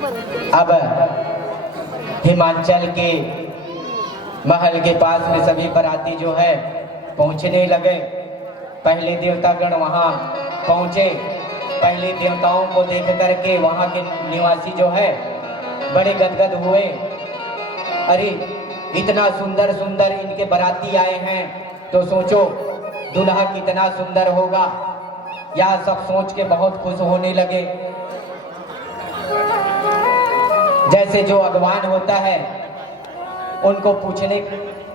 अब हिमाचल के महल के पास में सभी बाराती जो है पहुंचने लगे। पहले देवतागण वहां पहुंचे। पहले देवताओं को देख करके वहां के निवासी जो है बड़े गदगद हुए। अरे इतना सुंदर सुंदर इनके बाराती आए हैं, तो सोचो दूल्हा कितना सुंदर होगा। यह सब सोच के बहुत खुश होने लगे। जैसे जो अगवान होता है उनको पूछने,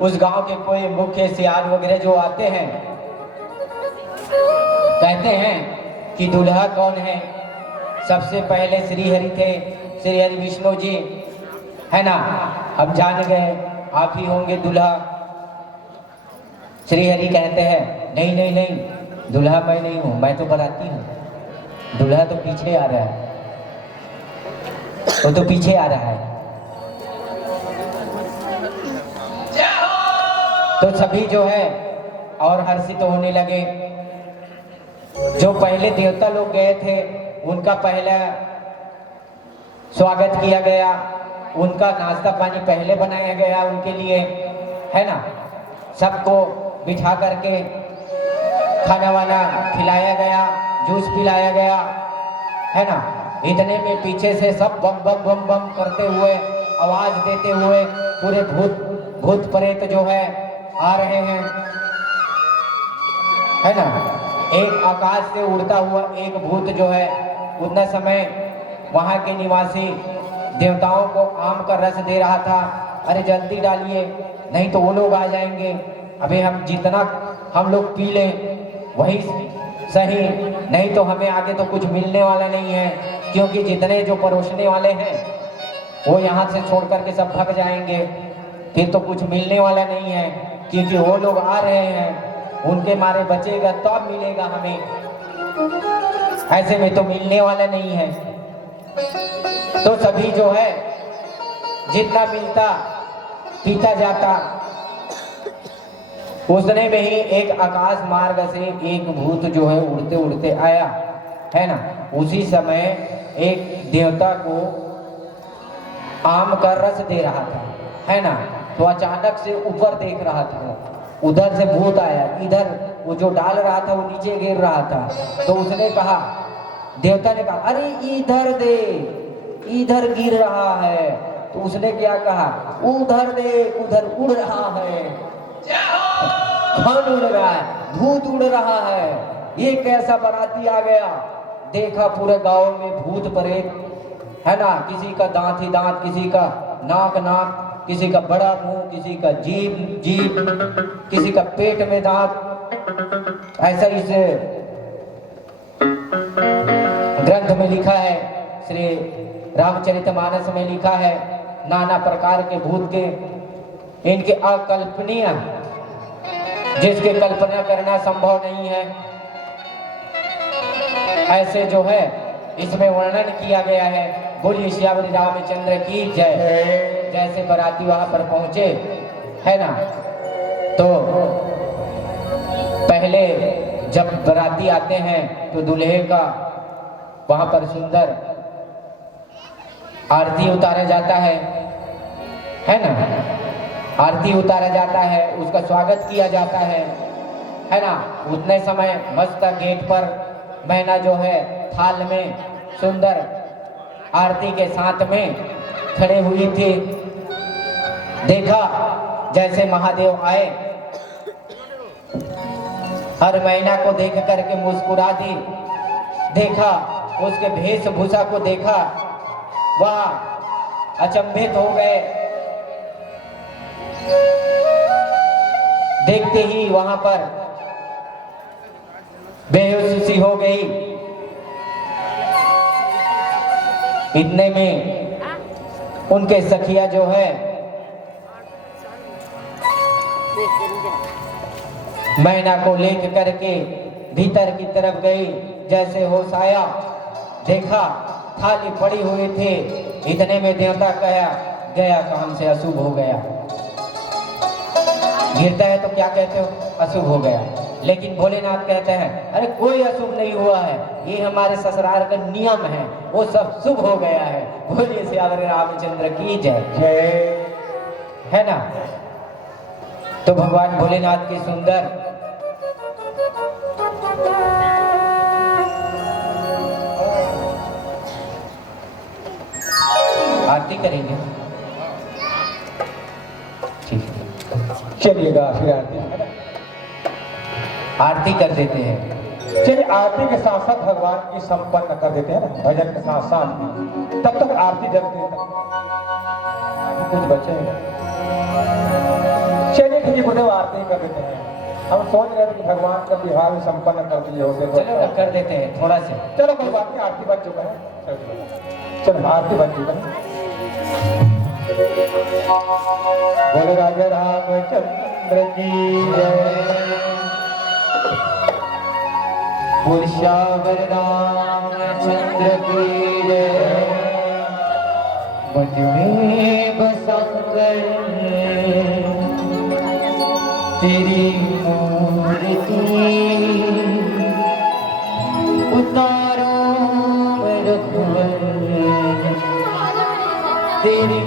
उस गांव के कोई मुख्य सियार वगैरह जो आते हैं, कहते हैं कि दूल्हा कौन है। सबसे पहले श्री हरि थे, श्री हरि विष्णु जी है ना। अब जान गए आप ही होंगे दूल्हा। श्री हरि कहते हैं नहीं नहीं नहीं, दूल्हा मैं नहीं हूं, मैं तो बाराती हूं। दूल्हा तो पीछे आ रहा है, वो तो पीछे आ रहा है। तो सभी जो है और हर्षित होने लगे। जो पहले देवता लोग गए थे उनका पहला स्वागत किया गया, उनका नाश्ता पानी पहले बनाया गया उनके लिए, है ना। सबको बिठा करके खाना वाना खिलाया गया, जूस पिलाया गया, है ना। इतने में पीछे से सब बम बम बम बम करते हुए, आवाज देते हुए पूरे भूत प्रेत जो है आ रहे हैं, है ना। एक आकाश से उड़ता हुआ एक भूत जो है, उतना समय वहां के निवासी देवताओं को आम का रस दे रहा था। अरे जल्दी डालिए, नहीं तो वो लोग आ जाएंगे। अभी हम जितना हम लोग पी लें वही सही, नहीं तो हमें आगे तो कुछ मिलने वाला नहीं है, क्योंकि जितने जो परोसने वाले हैं वो यहाँ से छोड़ करके सब भाग जाएंगे, फिर तो कुछ मिलने वाला नहीं है। क्योंकि वो लोग आ रहे हैं, उनके मारे बचेगा तब मिलेगा हमें, ऐसे में तो मिलने वाला नहीं है। तो सभी जो है जितना मिलता पीता जाता। उतने में ही एक आकाश मार्ग से एक भूत जो है उड़ते उड़ते आया, है ना। उसी समय एक देवता को आम का रस दे रहा था, है ना। तो अचानक से ऊपर देख रहा था, उधर से भूत आया, इधर वो जो डाल रहा था वो नीचे गिर रहा था। तो उसने कहा, देवता ने कहा अरे इधर दे, इधर गिर रहा है। तो उसने क्या कहा, उधर दे, उधर उड़ रहा है। कौन उड़ रहा है? भूत उड़ रहा है। ये कैसा बाराती आ गया। देखा पूरे गांव में भूत प्रेत, है ना। किसी का दांत ही दांत, किसी का नाक नाक, किसी का बड़ा मुंह, किसी का जीभ जीभ, किसी का पेट में दांत। ऐसा इस ग्रंथ में लिखा है, श्री रामचरितमानस में लिखा है। नाना प्रकार के भूत के, इनके अकल्पनीय, जिसके कल्पना करना संभव नहीं है, ऐसे जो है इसमें वर्णन किया गया है। बोलिए श्यावरी रामचंद्र की जय। जैसे बाराती वहां पर पहुंचे, है ना। तो पहले जब बाराती आते हैं तो दूल्हे का वहां पर सुंदर आरती उतारा जाता है ना। आरती उतारा जाता है, उसका स्वागत किया जाता है ना। उतने समय मस्त गेट पर मैना जो है थाल में सुंदर आरती के साथ में खड़े हुई थी। देखा जैसे महादेव आए, हर मैना को देख करके मुस्कुरा दी। देखा उसके वेशभूषा को देखा, वह अचंभित हो गए। देखते ही वहां पर बेहोशी हो गई। इतने में उनके सखिया जो है मैना को लेकर करके भीतर की तरफ गई। जैसे होश आया, देखा थाली पड़ी हुई थी। इतने में देवता कहा, गया काम से अशुभ हो गया। गिरता है तो क्या कहते हो, अशुभ हो गया। लेकिन भोलेनाथ कहते हैं अरे कोई अशुभ नहीं हुआ है, ये हमारे ससुराल का नियम है, वो सब शुभ हो गया है। बोलिए सियावर रामचंद्र की जय जय, है ना। तो भगवान भोलेनाथ की सुंदर आरती करेंगे। ठीक है, चलिएगा फिर आरती कर देते हैं। चलिए आरती के साथ साथ भगवान की संपन्न कर देते हैं ना, भजन के साथ साथ भी। तब तक आरती जलती है, कुछ बचे चलिए फिर गुरुदेव आरती कर देते हैं। हम सोच रहे थे कि भगवान का विवाह भी संपन्न कर दिए होते तो चलो कर देते हैं थोड़ा से। चलो कोई बात नहीं, आरती बन चुका है। चलो आरती बन चुका है। बोले राजा रामचंद्र की जय, बोल श्यावर रामचंद्र की जय। बन में बसंकर तेरी मूर्ति, उतारो रघुवर तेरी